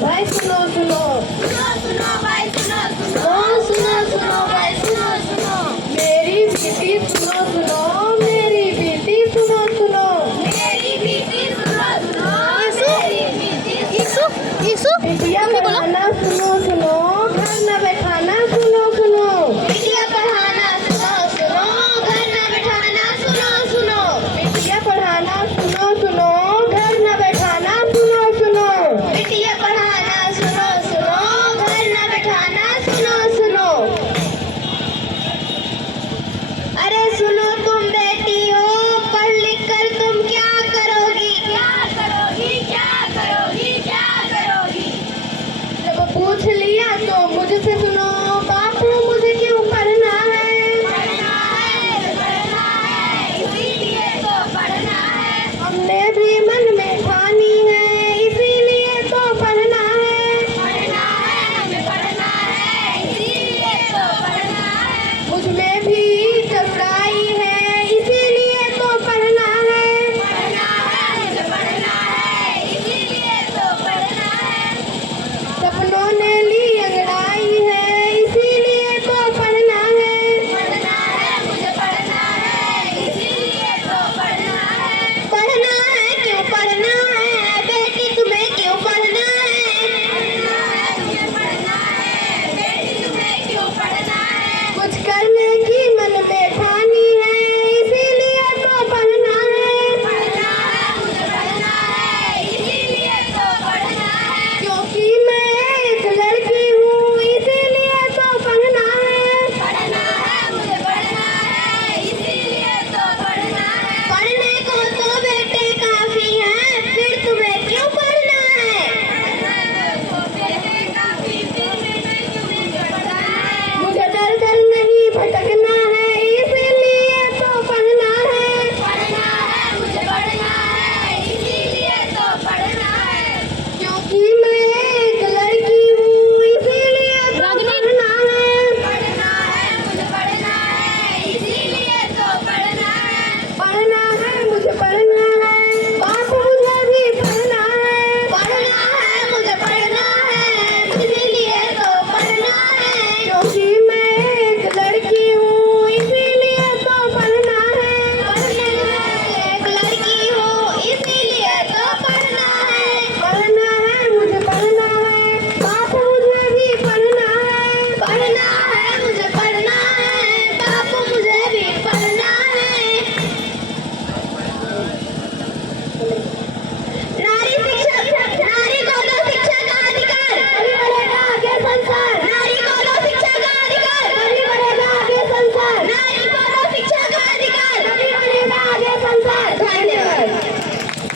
भाई सुनो सुनो सुनो भाई सुनो सुनो सुनो भाई सुनो मेरी बेटी सुनो सुनो मेरी बेटी सुनो सुनो मेरी बेटी सुनो सुनो यीशु यीशु यीशु बिटिया तुम भी बोलो का गाना सुनो सुनो